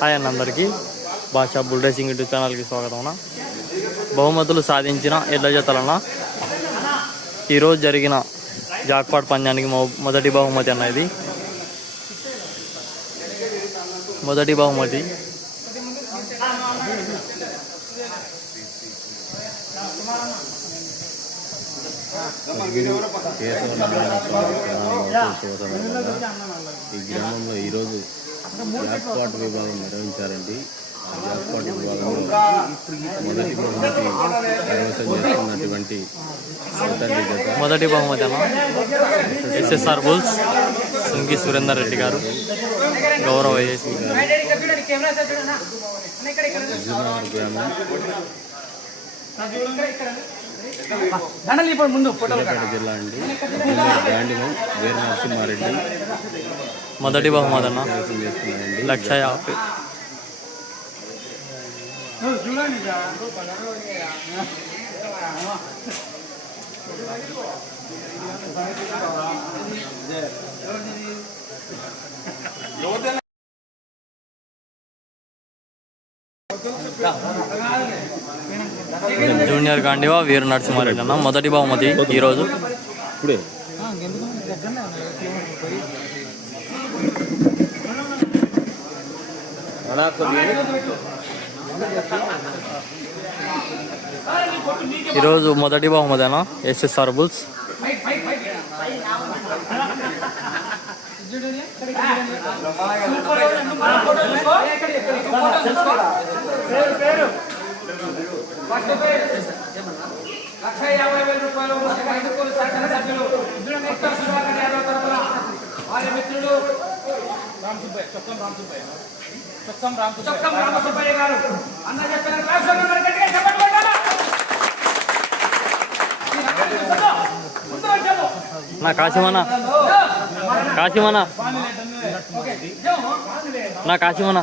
Hi అన్న అందరికీ. భాషా బుల్ రేసింగ్ యూట్యూబ్ ఛానల్కి స్వాగతం అన్న. బహుమతులు సాధించిన ఎడ్ల జతలన్న ఈరోజు జరిగిన జాక్పాట్ పంద్యానికి మొ- మొదటి బహుమతి అన్న ఇది. మొదటి బహుమతి. ఈ గ్రామంలో ఈరోజు జాక్పాట్ విభాగం నిర్వహించారండి. ఆ జాక్పాట్ విభాగంలో మొదటి బహుమతి కైవసం చేస్తున్నటువంటి మొదటి జత మొదటి బహుమతి అన్న ఎస్ఎస్ఆర్ బుల్స్ సుంకి సురేందర్ రెడ్డి గారు గౌరవ ఏసీ. సూర్యాపేట జిల్లా అండి. వీర నరసింహారెడ్డి మొదటి బహుమతి అన్న కైవసం చేస్తున్నారండి. లక్ష యాభై. జూనియర్ గాండివా వీర నరసింహారెడ్డి అన్న. మొదటి బహుమతి ఈరోజు. ఈరోజు మొదటి బహుమతి అన్న. SSR bulls. లక్ష యాభై వేల రూపాయలు శాసనసభ్యులు కొత్త సుధాకర్ యాదవ్ తరఫున వారి మిత్రుడు చొక్కం రామసుబ్బయ్య గారు అన్న చెప్పిన క్లాస్ నా కాశీమనా కాశీమనా నా కాశీమనా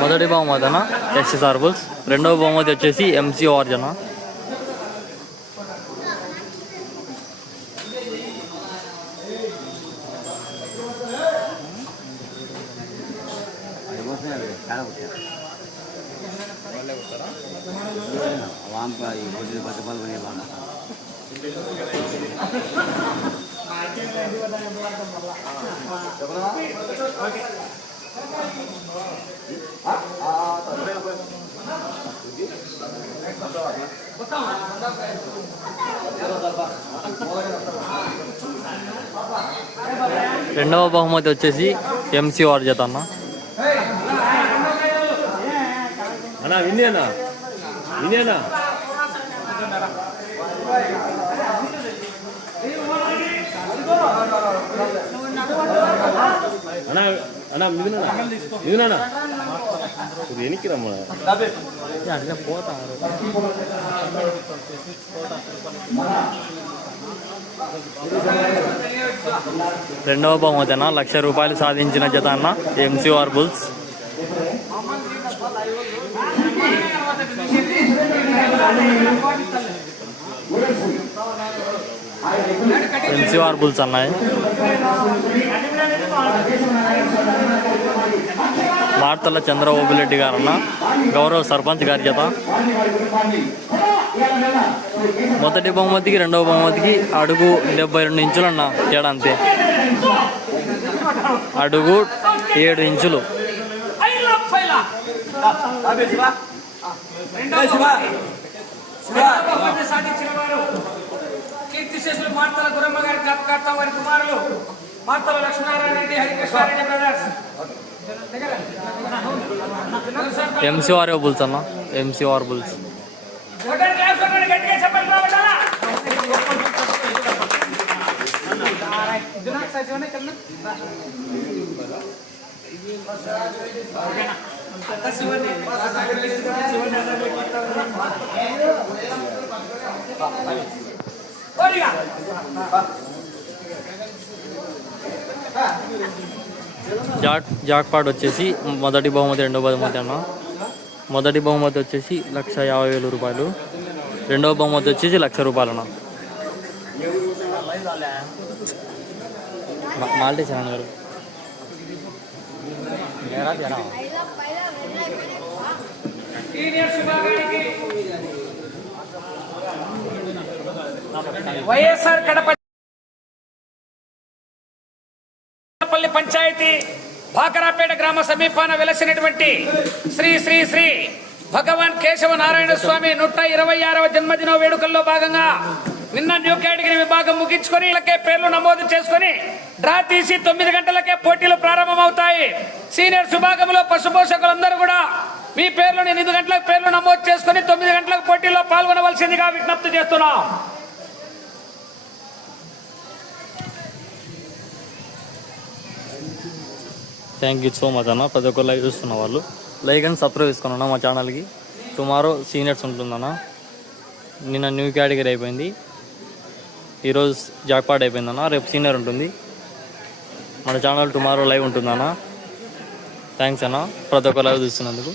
మొదటి బహుమతి అన్న ఎస్ఎస్ఆర్ బుల్స్. రెండవ బహుమతి వచ్చేసి ఎంసీ వాంప ఈ పదకొండు వాంప. రెండవ బహుమతి వచ్చేసి ఎంసీ ఆర్జత అన్న. అన్నా విన్నేనా విన్నేనా అన్నా అన్నా మిగునా మిగునా ఇప్పుడు వెనక్కి రమ్మ అట్లా పోతారు రెండవ బహుమతన లక్ష రూపాయలు సాధించిన జత అన్న ఎంసీఆర్ బుల్స్. ఎంసీఆర్ బుల్స్ అన్నాయి. మార్తల చంద్రబాబు రెడ్డి గారన్న గౌరవ సర్పంచ్ గారి చేత మొదటి బహుమతికి రెండవ బహుమతికి అడుగు డెబ్బై రెండు ఇంచులు అన్న తేడా అంతే అడుగు ఏడు ఇంచులు. సాధించిన వారు కీర్తిశేషులు మార్తల గురమ్మ గారి జ్ఞాపకార్థం వారి కుమారులు. ಮಾಡ್ತಾರ ಲಕ್ಷ್ಮೀನಾರಾಯಣ ರೆಡ್ಡಿ ಹರಿಕೃಷ್ಣ ರೆಡ್ಡಿ ಬ್ರದರ್ಸ್ ఎంసీ వారే బుల్స్ అన్న ఎంసీ వార్ బుల్స్ ఓడిగా జాక్ జాక్పాట్ వచ్చేసి మొదటి బహుమతి రెండో బహుమతి అన్న. మొదటి బహుమతి వచ్చేసి లక్ష యాభై వేల రూపాయలు. రెండవ బహుమతి వచ్చేసి లక్ష రూపాయలు అన్న. మాల్టీ గారు. వైఎస్ఆర్ కడప పంచాయతీ భాకరాపేట గ్రామ సమీపాన వెలసినటువంటి శ్రీ శ్రీ శ్రీ భగవాన్ కేశవ నారాయణ స్వామి నూట ఇరవై ఆరవ జన్మదిన వేడుకల్లో భాగంగా నిన్న న్యూ కేటగిరీ విభాగం ముగించుకొని ఇళ్ళకే పేర్లు నమోదు చేసుకొని డ్రా తీసి తొమ్మిది గంటలకే పోటీలు ప్రారంభమవుతాయి. సీనియర్స్ విభాగంలో పశుపోషకులందరూ కూడా మీ పేర్లను ఎనిమిది గంటలకు పేర్లు నమోదు చేసుకొని తొమ్మిది గంటలకు పోటీలో పాల్గొనవలసిందిగా విజ్ఞప్తి చేస్తున్నాం. థ్యాంక్ యూ సో మచ్ అన్న. ప్రతి ఒక్కరు లైక్ చూస్తున్న వాళ్ళు. లైక్ అండ్ సబ్స్క్రైబ్ చేసుకున్నా మా ఛానల్కి టుమారో సీనియర్స్ ఉంటుందన్న నిన్న న్యూ కేటగిరీ అయిపోయింది. ఈరోజు జాక్పాట్ అయిపోయిందన్న రేపు సీనియర్ ఉంటుంది. మన ఛానల్ టుమారో లైవ్ ఉంటుందన్న థ్యాంక్స్ అన్న. ప్రతి ఒక్క లైవ్ చూస్తున్నందుకు.